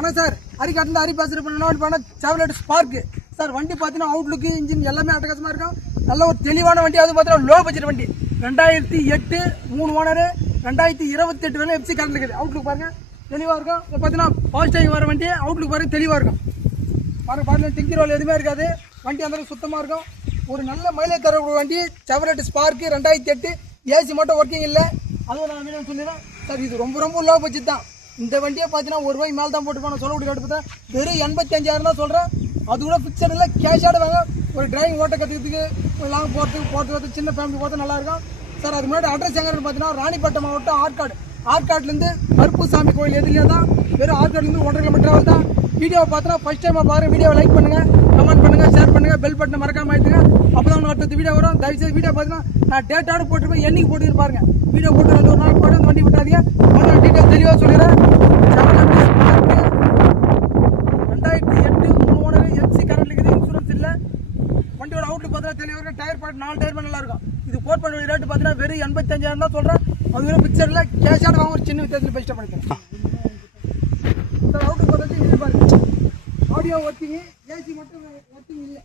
ஆனால் சார் அரிக்காட்டில் அரி பேசுகிற பண்ண செவர்லெட் ஸ்பார்க் சார். வண்டி பார்த்தீங்கன்னா அவுட்லுக்கு இன்ஜின் எல்லாமே அட்டகாசமாக இருக்கும். நல்ல ஒரு தெளிவான வண்டி. அது பார்த்தீங்கன்னா லோ பட்ஜெட் வண்டி. 2008 3 ஓனரு. 2028 வேலை எஃப்சி கரண்ட் இருக்குது. அவுட்லுக் பாருங்கள் தெளிவாக இருக்கும். இப்போ பார்த்தீங்கன்னா ஃபாஸ்ட் டைம் வர வண்டி. அவுட்லுக் பாருங்கள் தெளிவாக இருக்கும். பாருங்கள் பாருங்கள் டிங்கி ரோல் எதுவுமே இருக்காது. வண்டி அந்த சுத்தமாக இருக்கும். ஒரு நல்ல மைலேஜ் தரக்கூடிய வண்டி செவர்லெட் ஸ்பார்க் 2008. ஏசி மட்டும் ஒர்க்கிங் இல்லை. அதுவும் நான் வீடியோ சொல்லிடுறேன் சார். இது ரொம்ப ரொம்ப லோ பட்ஜெட் தான். இந்த வண்டியை பார்த்தீங்கன்னா ₹1 மேலே தான் போட்டுப்போம். நான் சொல்லக்கூடிய எடுத்து பார்த்தா வெறும் 85,000 தான் சொல்கிறேன். அது கூட ஃபிக்ஸட் இல்லை, கேஷாக வாங்க. ஒரு டிரைவிங் ஓட்ட கற்றுக்கிறதுக்கு ஒரு லாங் போகிறதுக்கு சின்ன ஃபேமிலி போகிறது நல்லாயிருக்கும் சார். அதுக்கு முன்னாடி அட்ரஸ் எங்கன்னு பார்த்தீங்கன்னா ராணிப்பேட்டை மாவட்டம் ஆற்காட்லேருந்து கருப்புசாமி கோயில் எதிரிலே தான். வெறும் ஆற்காட்லேருந்து 1.5 கிலோமீட்டர் தான். வீடியோவை பார்த்தீங்கன்னா ஃபஸ்ட் டைமாக பாருங்கள். வீடியோவை லைக் பண்ணுங்கள், கமெண்ட் பண்ணுங்கள், ஷேர் பண்ணுங்கள், பெல் பட்டனை மறக்காம ஆயிடுங்க. அப்போ தான் உங்களுக்கு அடுத்த வீடியோ வரும். தயவுசெய்து வீடியோ பார்த்தீங்கன்னா நான் டேட்டாவோட போட்டுருப்பேன், என்னைக்கு போட்டு பாருங்கள். வீடியோ போட்டு 2 நாள் போட்டு அந்த வண்டி விட்டாதீங்க. டீட்டெயில் தெளிவாக சொல்லிடுறேன். 2008 3 ஓனர் எஃப்சி கரண்ட் இருக்குது. இன்சூரன்ஸ் இல்லை. வண்டியோட அவுட்லுக் பார்த்தீங்கன்னா தெளிவாக டயர் பாட்டு 4 டயர் நல்லா இருக்கும். இது கோட் பண்ண ரேட்டு பார்த்தீங்கன்னா வெறும் 85,000 தான் சொல்கிறேன். அது வெறும் பிக்சரில் கேஷாக வாங்க. ஒரு சின்ன வித்தியாசத்தில் பெஸ்ட்டாக பண்ணிக்கிறேன் சார். அவுட்லுக் பார்த்து பாருங்க. ஆடியோ ஒர்க்கிங், ஏசி மட்டும் ஒர்க்கிங் இல்லை.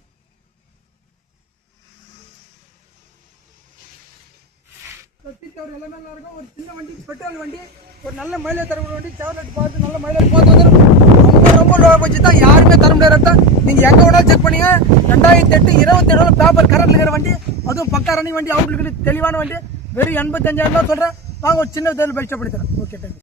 எல்லாமே நல்லா இருக்கும். ஒரு சின்ன வண்டி, பெட்ரோல் வண்டி, ஒரு நல்ல மைலேஜ் தரக்கூடிய வண்டி. செவர்லெட் பார்த்து நல்ல மைலேஜ் பார்த்து ரொம்ப ரொம்ப லோ பட்ஜெட் தான். யாருமே தர முடியாது. நீங்கள் எங்கே வேணாலும் செக் பண்ணீங்க. 2008 27 பேப்பர் கரண்ட் இருக்கிற வண்டி. அதுவும் பக்கா ரன்னிங் வண்டி. அவுட்லுக்கு தெளிவான வண்டி. வெறும் 85,000 தான் சொல்கிறேன். வாங்க ஒரு சின்ன தேர்தல் பெஸ்ட்டாக பண்ணி தரேன். Okay thank you.